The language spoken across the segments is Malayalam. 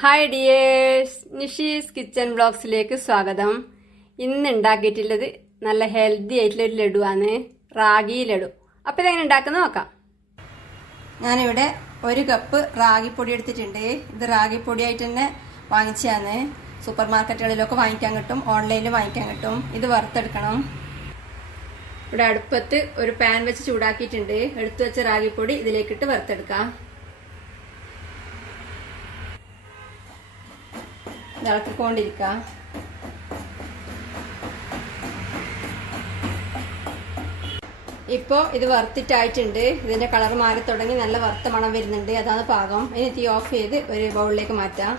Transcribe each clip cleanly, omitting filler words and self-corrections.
ഹായ് ഡിയേഴ്സ്, നിഷീസ് കിച്ചൺ ബ്ലോഗ്സിലേക്ക് സ്വാഗതം. ഇന്ന് ഉണ്ടാക്കിയിട്ടുള്ളത് നല്ല ഹെൽത്തി ആയിട്ടുള്ള ഒരു ലഡുവാണ്, റാഗി ലഡു. അപ്പോൾ ഇതെങ്ങനെ ഉണ്ടാക്കുന്നത് നോക്കാം. ഞാനിവിടെ 1 കപ്പ് റാഗിപ്പൊടി എടുത്തിട്ടുണ്ട്. ഇത് റാഗിപ്പൊടിയായിട്ട് തന്നെ വാങ്ങിച്ചതാണ്. സൂപ്പർ മാർക്കറ്റുകളിലൊക്കെ വാങ്ങിക്കാൻ കിട്ടും, ഓൺലൈനിൽ വാങ്ങിക്കാൻ കിട്ടും. ഇത് വറുത്തെടുക്കണം. ഇവിടെ അടുപ്പത്ത് ഒരു പാൻ വെച്ച് ചൂടാക്കിയിട്ടുണ്ട്. എടുത്തു വെച്ച റാഗിപ്പൊടി ഇതിലേക്കിട്ട് വറുത്തെടുക്കാം. ഇളക്കിക്കൊണ്ടിരിക്കുക. ഇപ്പോൾ ഇത് വറുത്തിട്ടായിട്ടുണ്ട്. ഇതിന്റെ കളർ മാറി തുടങ്ങി, നല്ല വറുത്ത മണം വരുന്നുണ്ട്. അതാണ് പാകം. ഇനി തീ ഓഫ് ചെയ്ത് ഒരു ബൗളിലേക്ക് മാറ്റാം.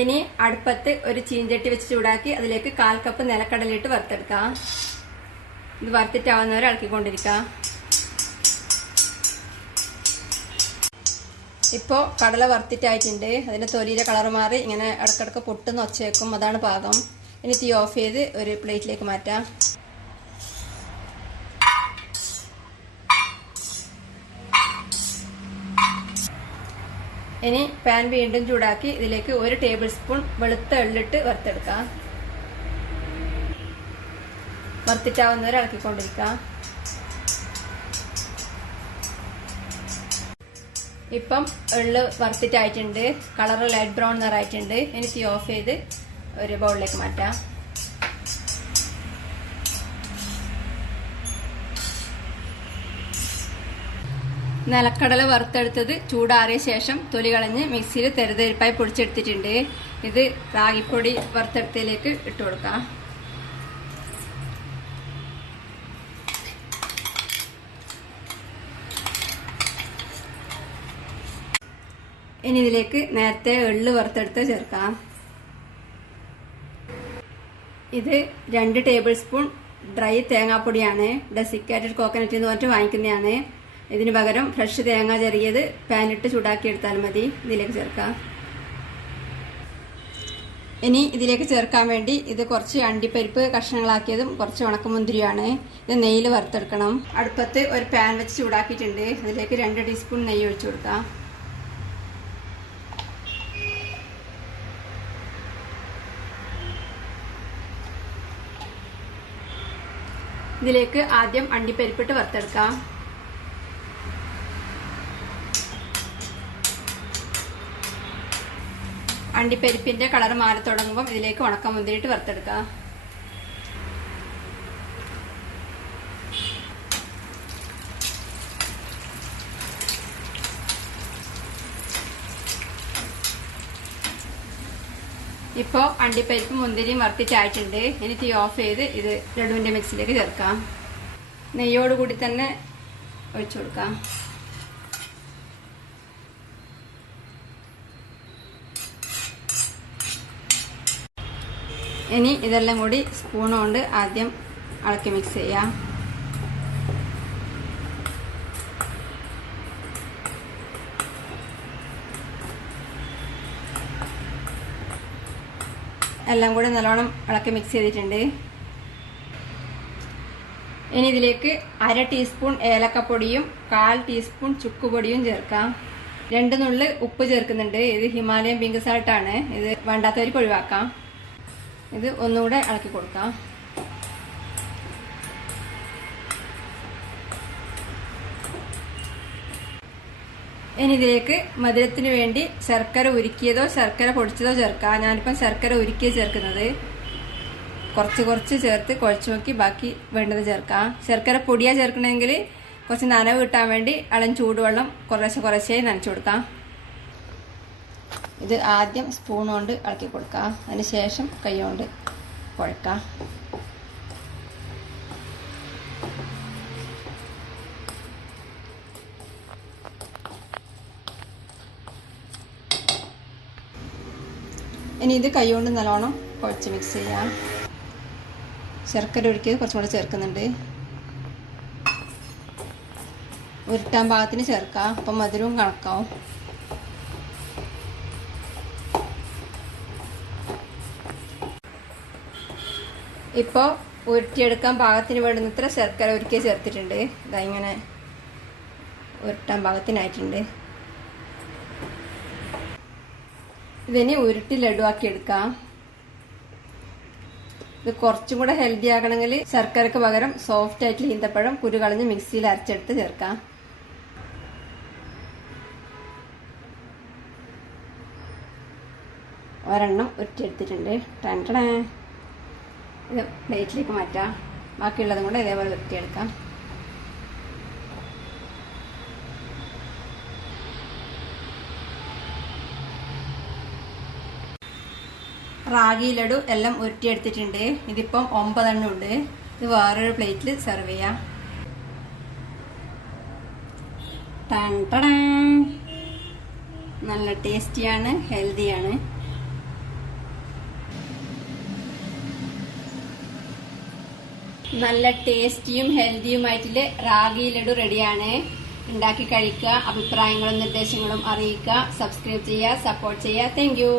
ഇനി അടുപ്പത്ത് ഒരു ചീഞ്ചട്ടി വെച്ച് ചൂടാക്കി അതിലേക്ക് 1/4 കപ്പ് നിലക്കടലയിട്ട് വറുത്തെടുക്കാം. ഇത് വറുത്തിട്ടാവുന്നവരെ ഇളക്കിക്കൊണ്ടിരിക്കാം. ഇപ്പോൾ കടല വറുത്തിട്ടായിട്ടുണ്ട്. അതിന്റെ തൊലിയുടെ കളർ മാറി ഇങ്ങനെ ഇടക്കിടക്ക് പൊട്ടുന്ന ഒച്ച വെക്കും. അതാണ് പാകം. ഇനി തീ ഓഫ് ചെയ്ത് ഒരു പ്ലേറ്റിലേക്ക് മാറ്റാം. ഇനി പാൻ വീണ്ടും ചൂടാക്കി ഇതിലേക്ക് 1 ടേബിൾ സ്പൂൺ വെളുത്ത എള്ളിട്ട് വറുത്തെടുക്കാം. വറുത്തിട്ടാവുന്നവരെ ഇളക്കിക്കൊണ്ടിരിക്കാം. ഇപ്പം എള്ള് വറുത്തിട്ടായിട്ടുണ്ട്. കളർ ലൈറ്റ് ബ്രൗൺ നിറായിട്ടുണ്ട്. ഇനി തീ ഓഫ് ചെയ്ത് ഒരു ബൗളിലേക്ക് മാറ്റാം. നിലക്കടല വറുത്തെടുത്തത് ചൂടാറിയ ശേഷം തൊലി കളഞ്ഞ് മിക്സിയിൽ തെരുതെരിപ്പായി പൊടിച്ചെടുത്തിട്ടുണ്ട്. ഇത് റാഗിപ്പൊടി വറുത്തെടുത്തതിലേക്ക് ഇട്ട് കൊടുക്കാം. ഇനി ഇതിലേക്ക് നേരത്തെ എള്ള് വറുത്തെടുത്ത് ചേർക്കാം. ഇത് 2 ടേബിൾ സ്പൂൺ ഡ്രൈ തേങ്ങാപ്പൊടിയാണ്. ഡെസിക്കേറ്റഡ് കോക്കനട്ട് എന്ന് പറഞ്ഞിട്ട് വാങ്ങിക്കുന്നതാണ്. ഇതിന് പകരം ഫ്രഷ് തേങ്ങ ചെറിയത് പാനിട്ട് ചൂടാക്കി എടുത്താൽ മതി. ഇതിലേക്ക് ചേർക്കാം. ഇനി ഇതിലേക്ക് ചേർക്കാൻ വേണ്ടി ഇത് കുറച്ച് അണ്ടിപ്പരിപ്പ് കഷ്ണങ്ങളാക്കിയതും കുറച്ച് ഉണക്കമുന്തിരിയാണ്. ഇത് നെയ്യിൽ വറുത്തെടുക്കണം. അടുപ്പത്ത് ഒരു പാൻ വെച്ച് ചൂടാക്കിയിട്ടുണ്ട്. അതിലേക്ക് 2 ടീസ്പൂൺ നെയ്യ് ഒഴിച്ചു കൊടുക്കാം. ഇതിലേക്ക് ആദ്യം അണ്ടിപ്പരിപ്പിട്ട് വറുത്തെടുക്കാം. അണ്ടിപ്പരിപ്പിന്റെ കളർ മാറി തുടങ്ങുമ്പോൾ ഇതിലേക്ക് ഉണക്കമുന്തിരിട്ട് വറുത്തെടുക്കാം. ഇപ്പോൾ അണ്ടിപ്പരിപ്പ് മുന്തിരിയും വറുത്തിട്ടായിട്ടുണ്ട്. ഇനി തീ ഓഫ് ചെയ്ത് ഇത് ലഡുവിന്റെ മിക്സിലേക്ക് ചേർക്കാം. നെയ്യോടുകൂടി തന്നെ ഒഴിച്ചു കൊടുക്കാം. ഇനി ഇതെല്ലാം കൂടി സ്പൂൺ കൊണ്ട് ആദ്യം ഇളക്കി മിക്സ് ചെയ്യാം. എല്ലാം കൂടി നല്ലോണം ഇളക്കി മിക്സ് ചെയ്തിട്ടുണ്ട്. ഇനി ഇതിലേക്ക് 1/2 ടീസ്പൂൺ ഏലക്കപ്പൊടിയും 1/4 ടീസ്പൂൺ ചുക്കുപൊടിയും ചേർക്കാം. 2 നുള്ള് ഉപ്പ് ചേർക്കുന്നുണ്ട്. ഇത് ഹിമാലയൻ പിങ്ക് സാൾട്ടാണ്. ഇത് വേണ്ടാത്തവർക്ക് ഒഴിവാക്കാം. ഇത് ഒന്നുകൂടെ ഇളക്കി കൊടുക്കാം. ഇനി ഇതിലേക്ക് മധുരത്തിന് വേണ്ടി ശർക്കര ഉരുക്കിയതോ ശർക്കര പൊടിച്ചതോ ചേർക്കാം. ഞാനിപ്പം ശർക്കര ഉരുക്കിയത് ചേർക്കുന്നത്. കുറച്ച് ചേർത്ത് കുഴച്ച് നോക്കി ബാക്കി വേണ്ടത് ചേർക്കാം. ശർക്കര പൊടിയാ ചേർക്കണമെങ്കിൽ കുറച്ച് നനവ് കിട്ടാൻ വേണ്ടി ഇളം ചൂടുവെള്ളം കുറേശ്ശെ നനച്ചു കൊടുക്കാം. ഇത് ആദ്യം സ്പൂൺ കൊണ്ട് ഇളക്കി കൊടുക്കാം. അതിന് ശേഷം കൈ കൊണ്ട് കുഴക്കാം. ഇനി ഇത് കൈ കൊണ്ട് നല്ലോണം കുഴച്ച് മിക്സ് ചെയ്യാം. ശർക്കര ഉരുക്കിയത് കുറച്ചും കൂടെ ചേർക്കുന്നുണ്ട്. ഉരുട്ടാൻ പാകത്തിന് ചേർക്കാം. അപ്പം മധുരവും കണക്കാവും. ഇപ്പോൾ ഉരുട്ടിയെടുക്കാൻ പാകത്തിന് വേണ്ടുന്നത്ര ശർക്കര ഉരുക്കി ചേർത്തിട്ടുണ്ട്. ഇതാ ഇങ്ങനെ ഉരുട്ടാൻ പാകത്തിനായിട്ടുണ്ട്. ഇതിനി ഉരുട്ടി ലഡുവാക്കി എടുക്കാം. ഇത് കുറച്ചും കൂടെ ഹെൽത്തി ആക്കണമെങ്കിൽ ശർക്കരക്ക് പകരം സോഫ്റ്റ് ആയിട്ടുള്ള ഈന്തപ്പഴം കുരു കളഞ്ഞ് മിക്സിയിൽ അരച്ചെടുത്ത് ചേർക്കാം. ഒരെണ്ണം ഉരുട്ടിയെടുത്തിട്ടുണ്ട്. ഇത് പ്ലേറ്റിലേക്ക് മാറ്റാം. ബാക്കിയുള്ളതും കൂടെ ഇതേപോലെ ഉരുട്ടിയെടുക്കാം. റാഗി ലഡു എല്ലാം ഉരുട്ടിയെടുത്തിട്ടുണ്ട്. ഇതിപ്പം 9 എണ്ണം ഉണ്ട്. ഇത് വേറൊരു പ്ലേറ്റിൽ സെർവ് ചെയ്യാം. നല്ല ടേസ്റ്റിയാണ്, ഹെൽത്തിയാണ്. നല്ല ടേസ്റ്റിയും ഹെൽത്തിയുമായിട്ടുള്ള റാഗി ലഡു റെഡിയാണ്. ഉണ്ടാക്കി കഴിക്കുക. അഭിപ്രായങ്ങളും നിർദ്ദേശങ്ങളും അറിയിക്കുക. സബ്സ്ക്രൈബ് ചെയ്യുക, സപ്പോർട്ട് ചെയ്യുക. Thank you.